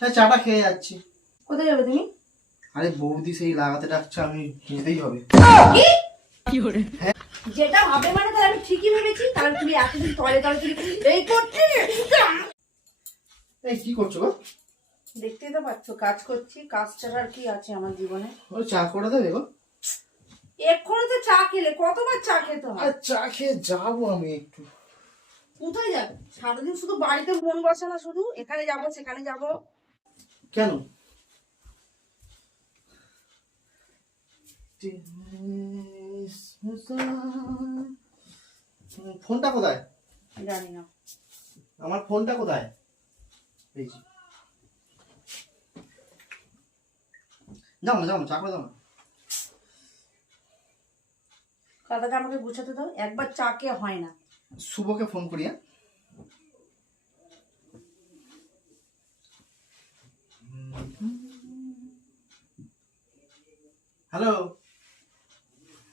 হ্যাঁ, চাটা খেয়ে যাচ্ছি। কোথায় যাবে তুমি? আরে বৌদি সেই লাগাতে ডাকছে, আমি যেতেই হবে। কি করে? যেটা হবে মানে তাহলে আমি ঠিকই ভেবেছি, কারণ তুমি এতদিন তলে তলে তুমি এই করতে। এই কি করছো গো? দেখতেই তো পাচ্ছ কাজ করছি, কাজ ছাড়া আর কি আছে আমার জীবনে? ওই চা করে দেবে গো? এক্ষুনি তো চা খেলে, কতবার চা খেতে হয়? আর চা খেয়ে যাবো আমি একটু। কোথায় যাবে? সারাদিন শুধু বাড়িতে মন বসে না, শুধু এখানে যাব সেখানে যাব। কেন? ফোনটা কোথায়? জানি না। আমার ফোনটা কোথায়? এই যে। যাও না, যাও না, চা করে দাও না। কাদাকে আমাকে গুছাতে দাও, একবার চা কে হয় না। শুভকে ফোন করি। হ্যালো।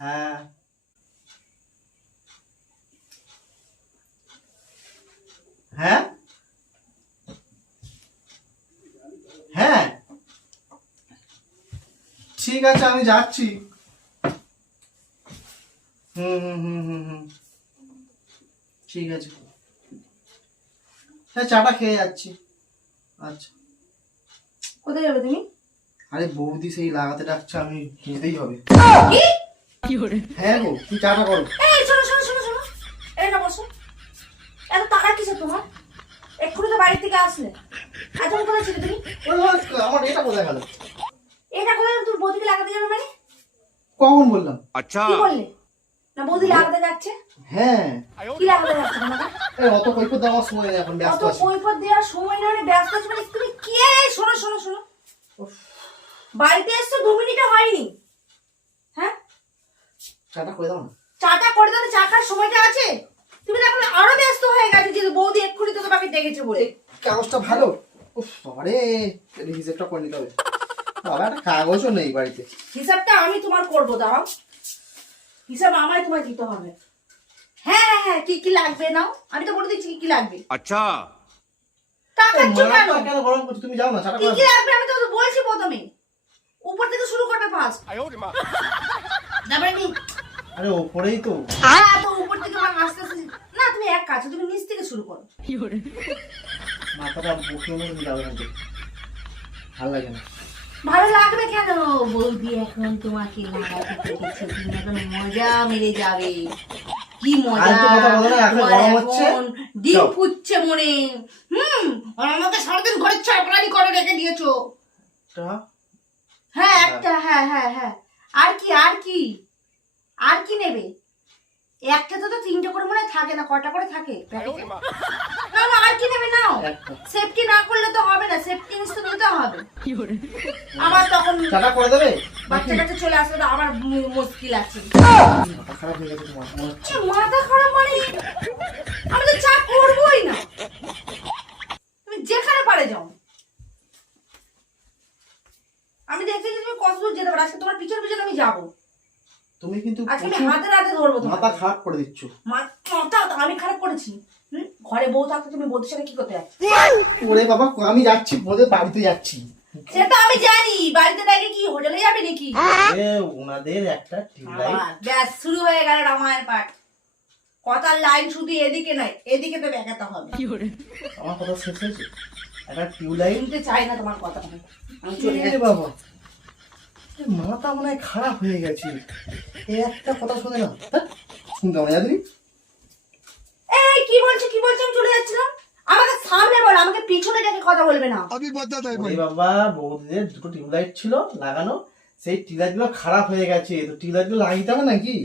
হ্যাঁ হ্যাঁ হ্যাঁ, ঠিক আছে, আমি যাচ্ছি। হুম হুম হুম হুম হুম, ঠিক আছে। হ্যাঁ, চাটা খেয়ে যাচ্ছি। আচ্ছা। কোথায় যাবে তুমি? আরে বৌদি সেই লাগাতে ডাকছে, আমি যেতেই হবে। কি করে? হ্যাঁ গো, তুই চাটা করো। এই শোনো শোনো শোনো শোনো, এটা বসো। এত টাকা কিসে তোমার? এক্ষুনি তো বাড়ি থেকে আসলে, এখন কোথায় ছিলে তুমি? আমার এটা কোথায় গেল? এটা কোথায় তুমি বৌদিকে লাগাতে যাবে মানে? কখন বললাম? আচ্ছা, কি বললে? না বৌদি লাগাতে যাচ্ছে? হ্যাঁ। কি লাগাতে যাচ্ছে তোমাকে? এই অত কৈফত দেওয়ার সময় নেই, এখন ব্যস্ত অত আছি। কৈফত দেওয়ার সময় না, ব্যস্ত আছি মানে তুমি কে? শোনো শোনো শোনো, বাড়িতে এসছো 2 মিনিটও হয়নি, হ্যাঁ? চাটা করে দাও না। চাটা করে দাও, চা খাওয়ার সময়টা আছে? তুমি তো এখন আরো ব্যস্ত হয়ে গেছো যে বৌদি এক্ষুনি তো তোমাকে ডেকেছে বলে। কাগজটা ভালো। উফ বাবারে, হিসেবটা করে নিতে হবে। বাবা, একটা কাগজও নেই বাড়িতে। হিসাবটা আমি তোমার করবো, দাঁড়াও। হিসাব আমায় তোমায় দিতে হবে। হ্যাঁ হ্যাঁ হ্যাঁ, কি কি লাগবে নাও, আমি তো বলে দিচ্ছি কি কি লাগবে। अच्छा, টাকাচ্ছ কেন? কেন গরম করছো? তুমি যাও না, চাটা কি করে কি দাও। লাগবে আমি তো বলছি প্রথমে, উপর থেকে শুরু করবে ফার্স্ট। তারপরে নি। আরে ওপরেই তো। হ্যাঁ, তো উপর থেকে আমার আস্তে আস্তে। না তুমি এক কাজ, তুমি নিচ থেকে শুরু করো। মাথাটা বসে মনে যাবে না তো, ভালো লাগে না। ভালো লাগবে কেন? বৌদি এখন তোমাকে লাগাতে দেখেছে, তুমি এখন মজা মেরে যাবে। কি মজা! আর তো কথা বলো না, এখন তোমার গরম হচ্ছে। এখন ডিম যাও। ফুটছে মনে। আর আমাকে সারাদিন ঘরে চাকরানি করে রেখে দিয়েছো। টা হ্যাঁ একটা, হ্যাঁ হ্যাঁ হ্যাঁ। আর কি আর কি আর কি নেবে? একটাতে তো 3টে করে মনে হয় থাকে না, কটা করে থাকে? না না, আর কি নেবে নাও। একটা। সেফটি না করলে তো হবে না, সেফটি জিনিস তো নিতে হবে। আমার তখন চাটা করে দেবে? বাচ্চা কাচ্চা চলে আসলে তো আমার মুশকিল আছে। মাথা খারাপ হয়ে গেছে তোমার, মনে হচ্ছে। মাথা খারাপ মানে? আমি তো চা করবোই না, তুমি যেখানে পারে যাও। আমি দেখতে যে তুমি কত দূর যেতে পারো, আজকে তোমার পিছনে পিছনে আমি যাবো। তুমি কিন্তু আজকে আমি প্রচুর হাতে হাতে ধরবো তোমার। মাথা খারাপ করে দিচ্ছ। মাথা আমি খারাপ করেছি? ঘরে বউ থাকতে তুমি বউদের সাথে কি করতে যাচ্ছ? ওরে বাবা, আমি যাচ্ছি, ওদের বাড়িতে যাচ্ছি। সেটা আমি জানি, বাড়িতে দেখে কি হোটেলে যাবে নাকি? এ ওনাদের একটা টিউবলাইট। ব্যাস শুরু হয়ে গেল রামায়ণ পাঠ। কথার লাইন শুধু এদিকে নয়, এদিকে তো দেখাতে হবে। আমার কথা শেষ হয়েছে? একটা টিউবলাইট। শুনতে চাই না তোমার কথা, আমি চলে এ যাচ্ছি। বাবা, এ মাথা মনে হয় খারাপ হয়ে গেছে। এই একটা কথা শুনে না, ধ্যাৎ, শুনতে হবে না তুমি। এই কি বলছো কি বলছো, আমি চলে যাচ্ছিলাম। আমাকে সামনে বলো, আমাকে পিছনে ডেকে কথা বলবে না। अभी बता दे ওরে বাবা, বৌদিদের দুটো টিউবলাইট ছিল লাগানো, সেই টিউবলাইট গুলো খারাপ হয়ে গেছে, তো টিউবলাইট গুলো লাগিয়ে হবে নাকি?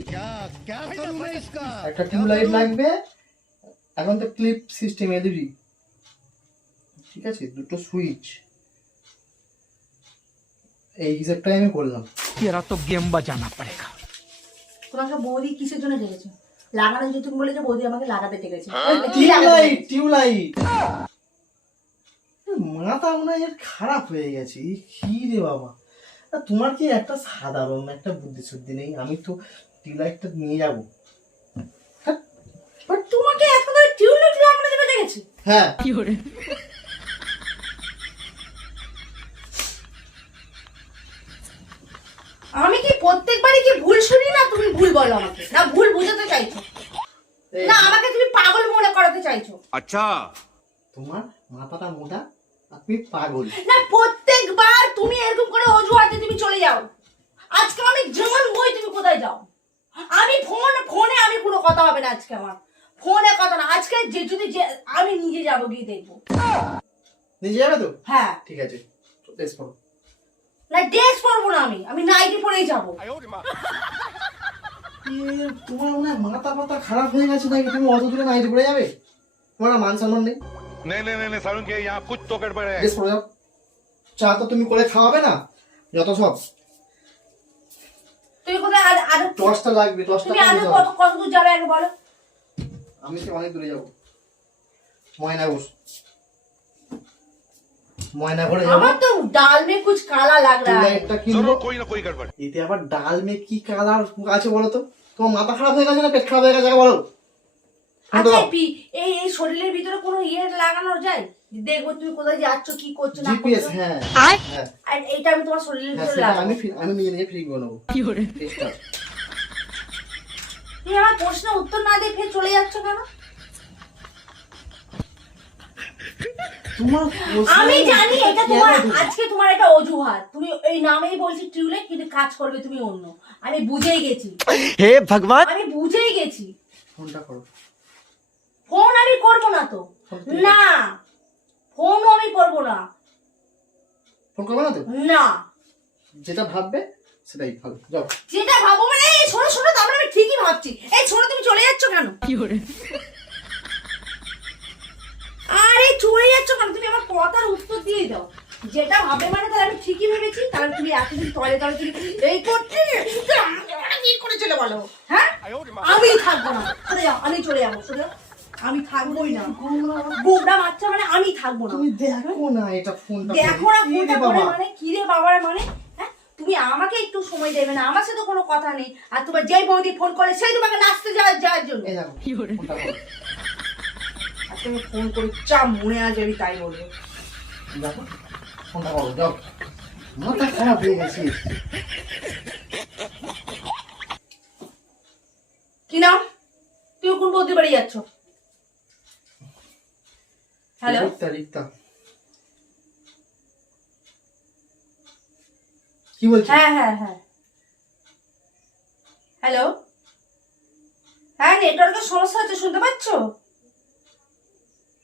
क्या करूं मैं इसका? একটা টিউবলাইট লাগবে। এখন তো ক্লিপ সিস্টেম এলইডি, ঠিক আছে, দুটো সুইচ। এই হিসাবটাই আমি করলাম। तेरा तो गेम बजाना पड़ेगा। তোমাকে বৌদি কিসের জন্য ডেকেছে? লাগানোর যে তুমি বলেছো বৌদি আমাকে লাগাতে ডেকেছে। Tube light tube light. মাথা মনে হয় এর খারাপ হয়ে গেছে। এই কি রে বাবা, তোমার কি একটা সাধারণ একটা বুদ্ধি শুদ্ধি নেই? আমি তো টিউবলাইটটা নিয়ে যাবো। তোমাকে এখন ধরে টিউবলাইট লাগানোর জন্য ডেকেছে? হ্যাঁ, আমি কি প্রত্যেকবারই কি ভুল শুনি না তুমি ভুল বলো আমাকে, না ভুল বুঝাতে চাইছো, এই, না আমাকে তুমি পাগল মনে করাতে চাইছো? अच्छा তোমার মাথাটা মোটা আর তুমি পাগল। না প্রত্যেকবার তুমি এরকম করে অজুহাতে তুমি চলে যাও। আজকে আমি যেমন বই তুমি কোথায় যাও? আমি ফোনে আমি কোনো কথা হবে না আজকে, আমার ফোনে কথা না আজকে, আমি নিজে যাবো গিয়ে দেখবো। নিজে যাবে তো? হ্যাঁ। ঠিক আছে, ড্রেস পরো। না ড্রেস পরবো না, আমি নাইটি পরেই যাবো। তোমার মনে হয় মাথা পাতা খারাপ হয়ে গেছে নাকি? তুমি অত দূরে নাইট পরে যাবে? তোমার মান সম্মান নেই? नहीं नहीं नहीं सारुण के यहाँ कुछ तो गड़बड़ है ড্রেস পরে যাও। চা তো তুমি করে খাওয়াবে না, যত সব। তুমি কোথায় আর টসটা লাগবে, টসটা তুমি করে আরো যাও। কত দূর যাবে আগে বলো? আমি তো অনেক দূরে যাবো, ময়নাগুড়। ময়নাগুড়ে যাবো। আমার তো ডাল মে কুছ কালা লাগ রা হ্যায়। একটা কিনবো। जरूर कोई ना कोई गड़बड़ এতে আবার ডাল মে কি কালার আছে বলো তো? তোমার মাথা খারাপ হয়ে গেছে না পেট খারাপ হয়ে গেছে বলো? আচ্ছা এই শরীরের ভিতরে কোনো ইয়ে লাগানো যায়? দেখবো তুমি কোথায় যাচ্ছ, কি করছো না জিপিএস, করছো। হ্যাঁ হ্যাঁ আর এইটা আমি তোমার শরীরের হ্যাঁ, ভিতরে সেটা লাগাবো। আমি নিজে ফ্রি করে নেবো। টেস্টটা। তুমি আমার প্রশ্নের উত্তর না দিয়ে ফের চলে যাচ্ছ কেন? তোমার আমি জানি এটা তোমার কেন? আজকে তোমার একটা অজুহাত। তুমি এই নামেই বলছি টিউলে, কিন্তু কাজ করবে তুমি অন্য। আমি বুঝেই গেছি, हे भगवान আমি বুঝেই গেছি। ফোনটা করো। ফোন আমি করবো না তো, না ফোনও আমি করবো না, ফোন করবে না তো? না যেটা ভাববে সেটাই ভালো, যাও। যেটা ভাবো মানে এই শোনো শোনো, তারপরে আমি ঠিকই ভাবছি। এই শোনো, তুমি চলে যাচ্ছ কেন? আরে চলে যাচ্ছ কেন? তুমি আমার কথার উত্তর দিয়ে দাও। যেটা ভাবে মানে তাহলে আমি ঠিকই ভেবেছি, তাহলে তুমি এতদিন তলে তলে তুমি এই করতে কি করে চলে বলো? হ্যাঁ আমি থাকবো না, চলে যাও, আমি চলে যাবো, চলে যাও, আমি থাকবোই না। গোবরা বাচ্চা মানে আমি থাকবো না। তুমি দেখো না এটা ফোনটা দেখো না ফোনটা করে মানে কি রে বাবার মানে, হ্যাঁ তুমি আমাকে একটু সময় দেবে না? আমার সাথে কোনো কথা নেই, আর তোমার যেই বৌদি ফোন করে সেই তোমাকে নাচতে যাওয়ার জন্য। এই দেখো ফোনটা করো। আর তুমি ফোন করে চা মনে আজ আমি তাই বলবো। দেখো ফোনটা করো, যাও। মাথা খারাপ হয়ে গেছে। কি নাম? তুমি কোন বৌদি বাড়ি যাচ্ছ? হ্যালো রিক্তা কি বলছো? হ্যাঁ হ্যাঁ হ্যাঁ হ্যালো হ্যাঁ, নেটওয়ার্কের সমস্যা হচ্ছে, শুনতে পাচ্ছ?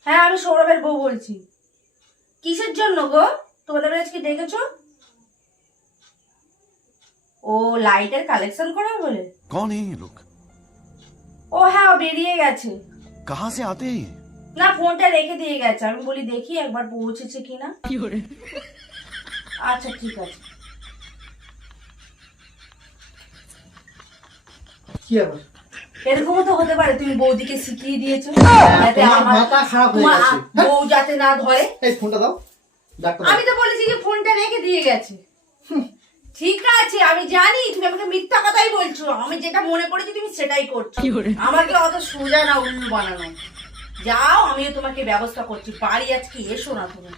হ্যাঁ আমি সৌরভের বউ বলছি। কিসের জন্য গো? তোমাদের বাড়ি আজকে ডেকেছো? ও লাইটের কালেকশন করার বলে? कौन है ये लोग? ও হ্যাঁ ও বেরিয়ে গেছে। कहाँ से आते हैं ये? না ফোনটা রেখে দিয়ে গেছে, আমি বলি দেখি একবার পৌঁছেছে কিনা। আচ্ছা ঠিক আছে। কি আবার? এরকমও তো হতে পারে তুমি বৌদিকে শিখিয়ে দিয়েছো যাতে তোমার আমার মাথা খারাপ হয়ে তোমার গেছে। বউ যাতে না ধরে। এই ফোনটা দাও, ডাক্তার। আমি তো বলেছি যে ফোনটা রেখে দিয়ে গেছে। ঠিক আছে আমি জানি তুমি আমাকে মিথ্যা কথাই বলছো, আমি যেটা মনে করেছি তুমি সেটাই করছো। আমাকে অত সোজা না উল্লু বানানো। যাও, আমিও তোমাকে ব্যবস্থা করছি। বাড়ি আজকে এসো না তুমি।